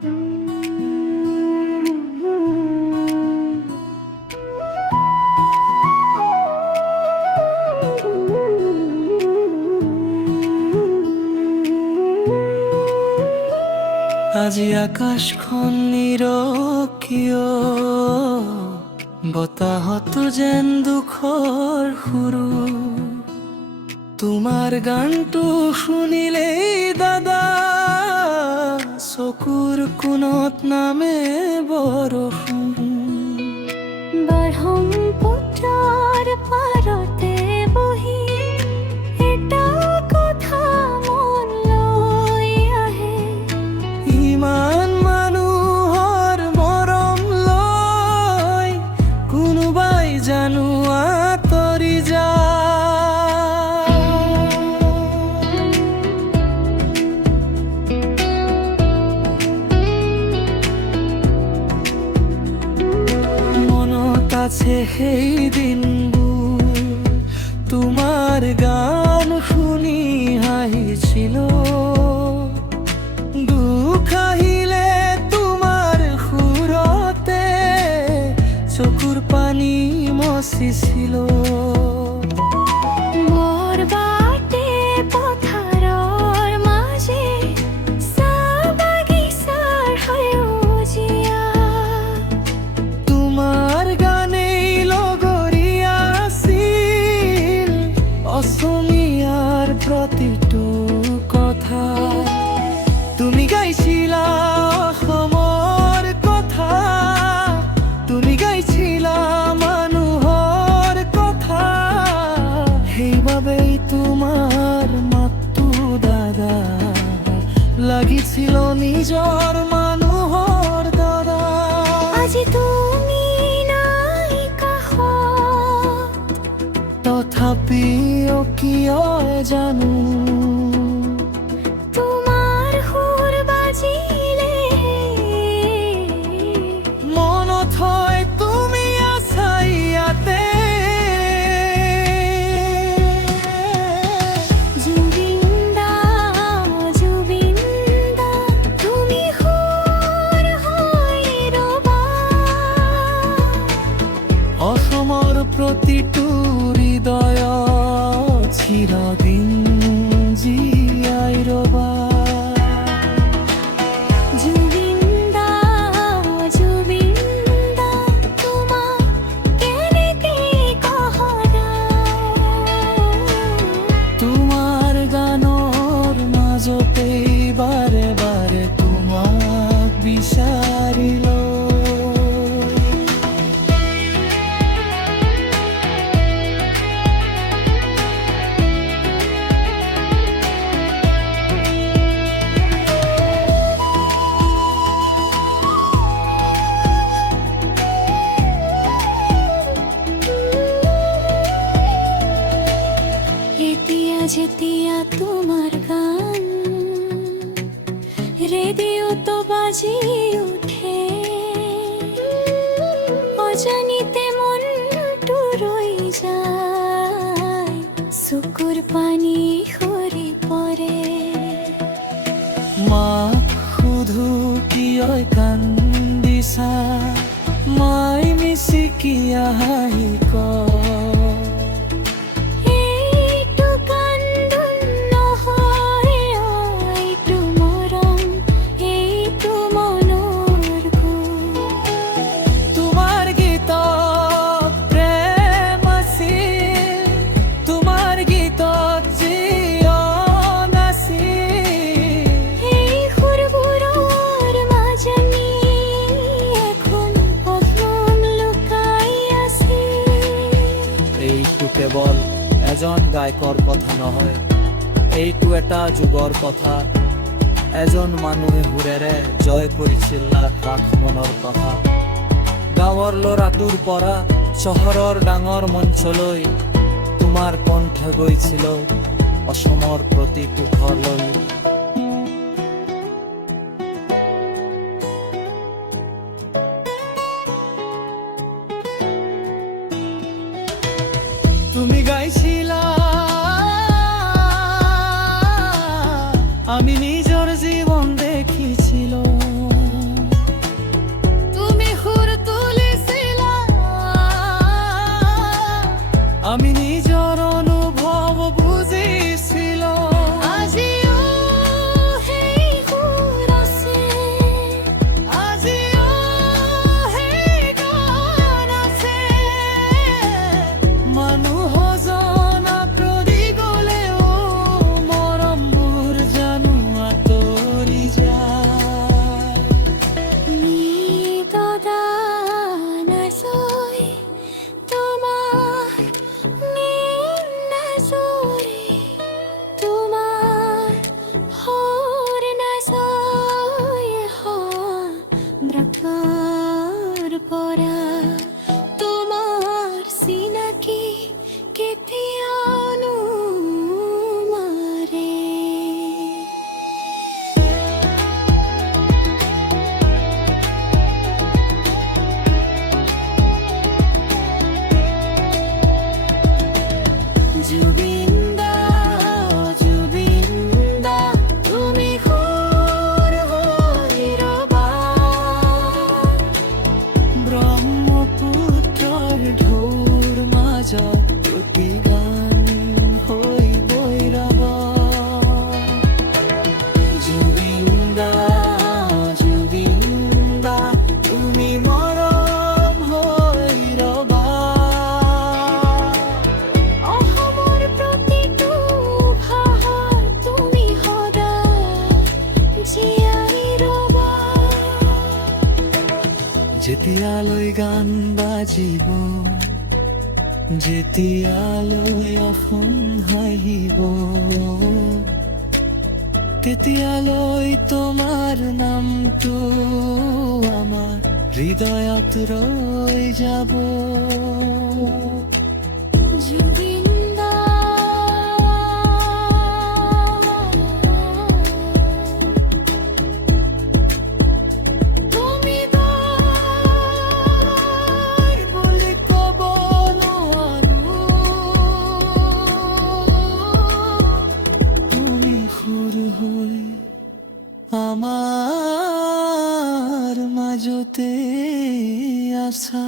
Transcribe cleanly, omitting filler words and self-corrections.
আজি আকাশখন নিৰক্ষীয়, বতাহতো যেন দুখৰ সুৰো। তোমাৰ গানটো শুনিলেই দাদা চকুৰ কোণত নামে বৰষুণ। ব্ৰহ্মপুত্ৰৰ পাৰতে বহি এটা কথা মনলৈ আহে, ইমান মানুহৰ মৰম লৈ কোনোবাই জানো আঁতৰি যায়। মনত আছে সেই দিনবোৰ, তোমাৰ গান শুনি হাঁহিছিল। দুখ আহিলে তোমাৰ সুৰতে চকুৰ পানী মচিছিল। মোৰ বাটে পথাৰৰ মাজে চাহ বাগিচাৰ সেউজীয়া, তোমাৰ গানেই লগৰীয়া আছিল অসমীয়াৰ প্ৰতিটো কথা। তুমি গাইছিলা অসমৰ কথা, তুমি গাইছিলা মানুহৰ কথা। সেইবাবেই তোমাৰ মাতটো দাদা লাগিছিল নিজৰ মানুহৰ দৰা। আজি তুমি নাই কাষত, তথাপিও কিয় জানো তোমাৰ সুৰ বাজিলে মনত হয় তুমি আছা ইয়াতে। জুবিনদা, জুবিনদা, তুমি সুৰ হৈ ৰবা। অসমৰ প্ৰতিটো হৃদয়ত চিৰদিন জীয়াই ৰবা। জুবিনদা, জুবিনদা, তোমাক কেনেকে কহৰাও। তোমাৰ গানৰ মাজতেই বাৰে বাৰে তোমাক বিচাৰিলো। এতিয়া যেতিয়া তোমাৰ গান ৰেডিঅ'তো বাজি উঠে, অজানিতে মনটো ৰৈ যায়, চকুৰ পানী সৰি পৰে। মাক সুধো কিয় কান্দিছা, মাই মিচিকিয়া হাঁহি কয়। এইটো কান্দোন নহয়, এইটো মৰম, এইটো মনৰ গুণ। তোমাৰ গীতত প্ৰেম আছিল, তোমাৰ গীতত জীৱন আছিল। এই সুৰবোৰৰ মাজনী এখন পদ্ম লুকাই আছে। এইটো কেৱল এজন গায়কৰ কথা নহয়, এইটো এটা যুগৰ কথা। এজন মানুহে সুৰেৰে জয় কৰিছিল লাখ মনৰ কথা। গাঁৱৰ ল'ৰাটোৰ পৰা চহৰৰ ডাঙৰ মঞ্চলৈ তোমাৰ কণ্ঠ গৈছিল অসমৰ প্ৰতিটো ঘৰলৈ। তুমি গাইছিলা আমি নিজৰ জীৱন দেখিছিলো। যেতিয়ালৈ গান বাজিব, যেতিয়ালৈ অসোণ হাঁহিব, তেতিয়ালৈ তোমাৰ নামটো আমাৰ হৃদয়ত ৰৈ যাব। জুবিন দা তুমি গাই বুলি ক'ব নোৱাৰো, তুমি সুৰ হৈ আমাৰ মাজতে আছা।